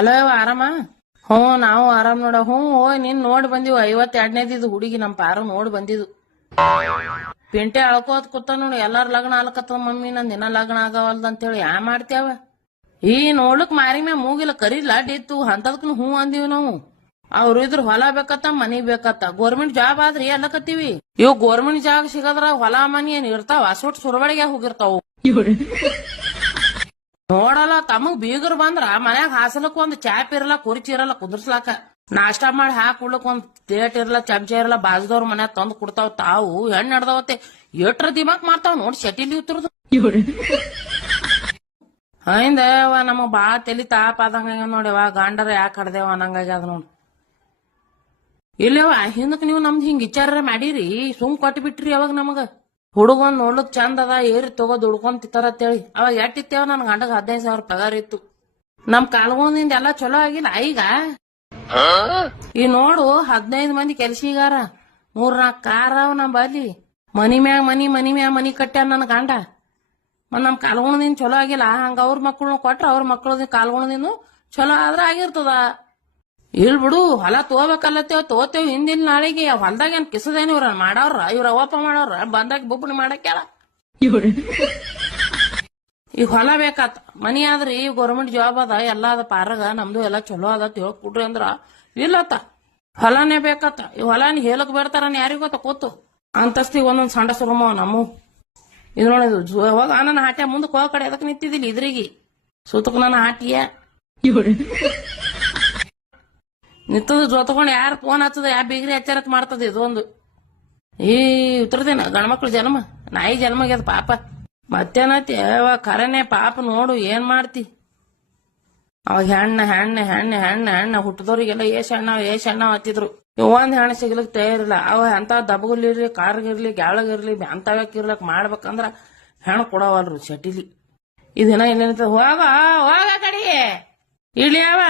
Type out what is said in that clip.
Hello ಆರಾಮ? ಹ್ಞೂ ನಾವು ಆರಾಮ್ ನೋಡ. ಹ್ಞೂ ಹೋಯ್ ನೀನ್ ನೋಡಿ ಬಂದಿವು. 52ನೇದಿದ್ದು ಹುಡುಗಿ ನಮ್ಮ ಪಾರು ನೋಡಿ ಬಂದಿದ್ದು. ಪಿಂಟೆ ಅಳ್ಕೋತ್ ಕೂತ ನೋಡಿ. ಎಲ್ಲಾರ ಲಗ್ನ ಆಲಕತ್ತ ಮಮ್ಮಿ ನಂದ್ ದಿನ ಲಗ್ನ ಆಗವಲ್ದ ಅಂತೇಳಿ ಯಾ ಮಾಡ್ತೇವ. ಈ ನೋಡ್ಲಕ್ ಮಾರಿ ಮ್ಯಾ ಮೂಗಿಲ್ಲ ಕರಿಲ್ಲ ಡಿತ್ತು ಅಂತದಕ್ಕೂ ಹ್ಞೂ ಅಂದಿವಿ ನಾವು. ಅವ್ರು ಇದ್ರ ಹೊಲ ಬೇಕತ್ತ ಮನಿ ಬೇಕತ್ತ. ಗೋರ್ಮೆಂಟ್ ಜಾಬ್ ಆದ್ರಿ ಎಲ್ಲಕತ್ತೀವಿ. ಇವ್ ಗೋರ್ಮೆಂಟ್ ಜಾಬ್ ಸಿಗದ್ರ ಹೊಲ ಮನಿ ಏನ್ ಇರ್ತಾವ? ಸುಟ್ ಸುರಬಳಿಗೆ ಹೋಗಿರ್ತಾವ. ನೋಡಲ್ಲ ತಮಗ್ ಬೀಗರ್ ಬಂದ್ರ ಮನ್ಯಾಗ ಹಾಸಲಕ್ ಒಂದ್ ಚಾಪ್ ಇರಲ್ಲ ಕುರ್ಚಿ ಇರಲ್ಲ ಕುಂದ್ರಸ್ಲಾಕ. ನಾಷ್ಟಾ ಮಾಡಿ ಹಾಕೊಡ್ಲಕ್ ಒಂದ್ ಪ್ಲೇಟ್ ಇರಲ್ಲ ಚಮಚ ಇರಲ್ಲ. ಬಾಜುದವ್ರ ಮನ್ಯಾಗ ತಂದ್ ಕೊಡ್ತಾವ. ತಾವು ಹೆಣ್ ನಡ್ದವತ್ತೆ ಎಟ್ರ ದಿಮಾಕ್ ಮಾಡ್ತಾವ್ ನೋಡ್ ಶಟಿಲಿ ಉತ್ತರದು. ಹಿಂದೇವ ನಮಗ್ ಬಾಳ ತಲಿ ತಾಪ ಆದಂಗ ನೋಡ್ಯವ. ಗಾಂಡರ ಯಾಕೆ ಹಡ್ದೇವ ಅನ್ನಂಗಾಗ್ಯದ ನೋಡ್. ಇಲ್ಲವ ಹಿಂದಕ್ ನೀವು ನಮ್ದು ಹಿಂಗ್ ವಿಚಾರ ಮಾಡಿರಿ ಸುಮ್ ಕೊಟ್ಟು ಬಿಟ್ರಿ. ಅವಾಗ ನಮಗ ಹುಡುಗೊಂದ್ ನೋಡ್ಲಕ್ ಚಂದ ಅದ ಏರಿ ತಗೋ ದುಡ್ಕೊಂತಿತ್ತಾರ ಅಂತೇಳಿ ಅವಾಗ ಎಟ್ಟಿತ್ತೇವ. ನನ್ ಗಂಡಗ 15,000 ಪಗಾರ ಇತ್ತು. ನಮ್ ಕಾಲ್ಗೊಂದಿಂದ ಎಲ್ಲಾ ಚಲೋ ಆಗಿಲ್ಲ ಈಗ. ಈ ನೋಡು 15 ಮಂದಿ ಕೆಲ್ಸಿಗಾರ, 3-4 ಕಾರ್ ಅವ್ ನಮ್ ಬಲ್ಲಿ. ಮನಿ ಮ್ಯಾಗ ಮನಿ ಕಟ್ಟ್ಯಾರ ನನ್ ಗಂಡ. ಮತ್ ನಮ್ ಕಾಲ್ಗುಣದಿಂದ ಚಲೋ ಆಗಿಲ್ಲ. ಹಂಗ ಅವ್ರ ಮಕ್ಳನ್ನ ಕೊಟ್ರ ಅವ್ರ ಮಕ್ಳದ ಕಾಲ್ಗುಣದಿಂದ ಚಲೋ ಆದ್ರ ಆಗಿರ್ತದ. ಇಲ್ ಬಿಡು ಹೊಲ ತಗೋಬೇಕಲ್ಲತ್ತೇವ್ ತಗೋತೇವ್ ಹಿಂದಿಲ್ ನಾಳೆಗೆ. ಹೊಲ್ದಾಗ ಏನ್ ಕಿಸದೇನು ಇವ್ರ ಮಾಡವ್ರ? ಇವ್ರ ಅವಪ್ಪ ಮಾಡವ್ರ ಬಂದಾಗ ಬುಬ್ಬಣಿ ಮಾಡಕ್ಯಾರ. ಈಗ ಹೊಲ ಬೇಕತ್ತ ಮನಿ ಆದ್ರಿ ಗೌರ್ಮೆಂಟ್ ಜಾಬ್ ಅದ ಎಲ್ಲ ಅದ ಪಾರಗ ನಮ್ದು ಎಲ್ಲಾ ಚಲೋ ಅದ ತಿಳ್ಕೊಡ್ರಿ ಅಂದ್ರ ಇಲ್ಲತ್ತ. ಹೊಲನೇ ಬೇಕತ್ತ. ಈ ಹೊಲನ ಹೇಳಕ್ ಬೇಡ್ತಾರ ಯಾರಿಗ ಗೊತ್ತ ಕೂತು. ಅಂತಸ್ತಿಗೆ ಒಂದೊಂದ್ ಸಂಡ ಸುರುಮ ನಮ್ಮ ಇದು ನೋಡಿದ್ವು. ಹೋಗ ನನ್ನ ಹಾಟ್ಯ ಮುಂದಕ್ಕೆ ಹೋಗ ಕಡೆ ಎದಕ್ ನಿಂತಿದ್ದಿಲ್ಲ ಇದ್ರಿಗೆ ಸುತ್ತಕ್ ನನ್ನ ಹಾಟಿಯ ನಿಂತದ ಜೊತಕೊಂಡ್ ಯಾರು ಫೋನ್ ಹಚ್ಚದ ಯಾ ಬಿಗ್ರಿ ಹಚ್ಚಾರಕ್ ಮಾಡ್ತದ. ಇದೊಂದು ಈ ಉತ್ತರದೇನ ಗಂಡ್ಮಕ್ಳು ಜನ್ಮ ನಾಯಿ ಜನ್ಮ ಆಗ್ಯದ ಪಾಪ. ಮತ್ತೇನತಿ ಖರೇನೆ ಪಾಪ. ನೋಡು ಏನ್ ಮಾಡ್ತಿ. ಅವಾಗ ಹೆಣ್ಣ ಹುಟ್ಟದವ್ರಿಗೆಲ್ಲ ಏಷ್ ಹೆಣ್ಣ ಹತ್ತಿದ್ರು. ಒಂದ್ ಹೆಣ್ಣು ಸಿಗ್ಲಿಕ್ ತಯಾರಿಲ್ಲ. ಅವ ಅಂತ ದಬಗುಲಿರ್ಲಿ ಕಾರ್ಗಿರ್ಲಿ ಗ್ಯಾಳಗಿರ್ಲಿ ಅಂತವ್ಯಾಕಿರ್ಲಕ್ ಮಾಡ್ಬೇಕಂದ್ರ ಹೆಣ್ಣು ಕೊಡವಲ್ರು ಶಟಿಲಿ. ಇದಿನ ಇಲ್ಲ ಹೋಗ ಕಡಿ ಇಳಿ ಅವ